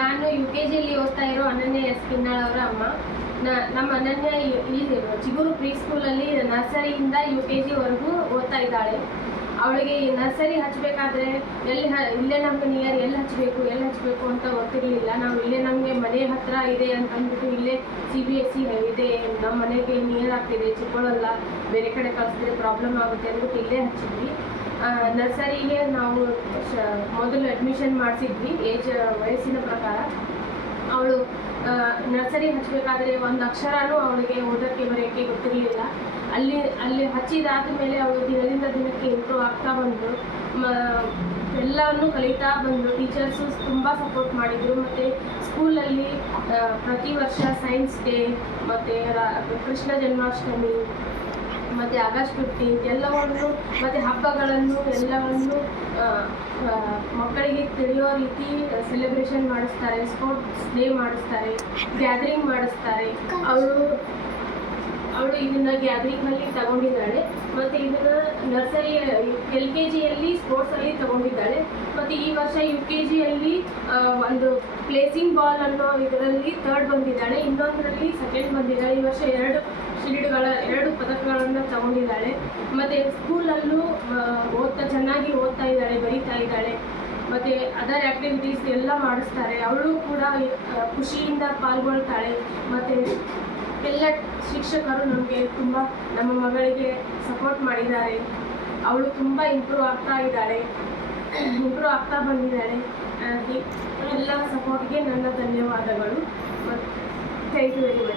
ನಾನು UKGಯಲ್ಲಿ ಓದ್ತಾ ಇರೋ ಅನನ್ಯ ಎಸ್ ಪಿನ್ನಾಳ್ ಅವರ ಅಮ್ಮ. ನಮ್ಮ ಅನನ್ಯ ಈ ಚಿಗುರು ಪ್ರೀ ಸ್ಕೂಲಲ್ಲಿ ನರ್ಸರಿಯಿಂದ UKGವರೆಗೂ ಓದ್ತಾ ಇದ್ದಾಳೆ. ಅವಳಿಗೆ ನರ್ಸರಿ ಹಚ್ಚಬೇಕಾದ್ರೆ ಇಲ್ಲೇ ನಮಗೆ ನಿಯರ್ ಎಲ್ಲಿ ಹಚ್ಚಬೇಕು ಅಂತ ಗೊತ್ತಿರಲಿಲ್ಲ. ನಾವು ಇಲ್ಲೇ ನಮಗೆ ಮನೆ ಹತ್ತಿರ ಇದೆ ಅಂತ ಅಂದ್ಬಿಟ್ಟು ಇಲ್ಲೇ CBSE ಇದೆ, ನಮ್ಮ ಮನೆಗೆ ನಿಯರ್ ಆಗ್ತಿದೆ, ಚಿಕ್ಕವಳಲ್ಲ, ಬೇರೆ ಕಡೆ ಕಳಿಸಿದ್ರೆ ಪ್ರಾಬ್ಲಮ್ ಆಗುತ್ತೆ ಅಂದ್ಬಿಟ್ಟು ಇಲ್ಲೇ ಹಚ್ಚಿದ್ವಿ. ನರ್ಸರಿಗೆ ನಾವು ಮೊದಲು ಅಡ್ಮಿಷನ್ ಮಾಡಿಸಿದ್ವಿ ವಯಸ್ಸಿನ ಪ್ರಕಾರ. ಅವಳು ನರ್ಸರಿ ಹಚ್ಚಬೇಕಾದ್ರೆ ಒಂದು ಅಕ್ಷರನೂ ಅವಳಿಗೆ ಓದೋಕ್ಕೆ ಬರೆಯೋಕ್ಕೆ ಗೊತ್ತಿರಲಿಲ್ಲ. ಅಲ್ಲಿ ಹಚ್ಚಿದಾದ ಮೇಲೆ ಅವಳು ದಿನದಿಂದ ದಿನಕ್ಕೆ ಇಂಪ್ರೂವ್ ಆಗ್ತಾ ಬಂದು ಎಲ್ಲವನ್ನು ಕಲಿತಾ ಬಂದು ಟೀಚರ್ಸು ತುಂಬ ಸಪೋರ್ಟ್ ಮಾಡಿದರು. ಮತ್ತು ಸ್ಕೂಲಲ್ಲಿ ಪ್ರತಿ ವರ್ಷ ಸೈನ್ಸ್ ಡೇ ಮತ್ತು ಕೃಷ್ಣ ಜನ್ಮಾಷ್ಟಮಿ ಮತ್ತು August 15 ಎಲ್ಲವನ್ನು ಮತ್ತು ಹಬ್ಬಗಳನ್ನು ಎಲ್ಲವನ್ನು ಮಕ್ಕಳಿಗೆ ತಿಳಿಯೋ ರೀತಿ ಸೆಲೆಬ್ರೇಷನ್ ಮಾಡಿಸ್ತಾರೆ, ಸ್ಪೋರ್ಟ್ಸ್ ಡೇ ಮಾಡಿಸ್ತಾರೆ, ಗ್ಯಾದರಿಂಗ್ ಮಾಡಿಸ್ತಾರೆ. ಅವಳು ಇದನ್ನು ಗ್ಯಾದರಿಂಗಲ್ಲಿ ತಗೊಂಡಿದ್ದಾಳೆ. ಮತ್ತು ಇದನ್ನು ನರ್ಸರಿ LKGಯಲ್ಲಿ ಸ್ಪೋರ್ಟ್ಸಲ್ಲಿ ತಗೊಂಡಿದ್ದಾಳೆ. ಮತ್ತು ಈ ವರ್ಷ UKGಯಲ್ಲಿ ಒಂದು ಪ್ಲೇಸಿಂಗ್ ಬಾಲ್ ಅನ್ನೋ ಇದರಲ್ಲಿ 3rd ಬಂದಿದ್ದಾಳೆ, ಇನ್ನೊಂದರಲ್ಲಿ 2nd ಬಂದಿದ್ದಾಳೆ. ಈ ವರ್ಷ 2 ಪದಕಗಳನ್ನು ತಗೊಂಡಿದ್ದಾಳೆ. ಮತ್ತು ಸ್ಕೂಲಲ್ಲೂ ಚೆನ್ನಾಗಿ ಓದ್ತಾ ಇದ್ದಾಳೆ, ಬರೀತಾ ಇದ್ದಾಳೆ. ಮತ್ತು ಅದರ್ ಆ್ಯಕ್ಟಿವಿಟೀಸ್ ಎಲ್ಲ ಮಾಡಿಸ್ತಾರೆ. ಅವಳು ಕೂಡ ಖುಷಿಯಿಂದ ಪಾಲ್ಗೊಳ್ತಾಳೆ. ಮತ್ತು ಎಲ್ಲ ಶಿಕ್ಷಕರು ನಮಗೆ ನಮ್ಮ ಮಗಳಿಗೆ ಸಪೋರ್ಟ್ ಮಾಡಿದ್ದಾರೆ. ಅವಳು ತುಂಬ ಇಂಪ್ರೂವ್ ಆಗ್ತಾ ಬಂದಿದ್ದಾಳೆ. ಎಲ್ಲ ಸಪೋರ್ಟ್ಗೆ ನನ್ನ ಧನ್ಯವಾದಗಳು. Thank you very much.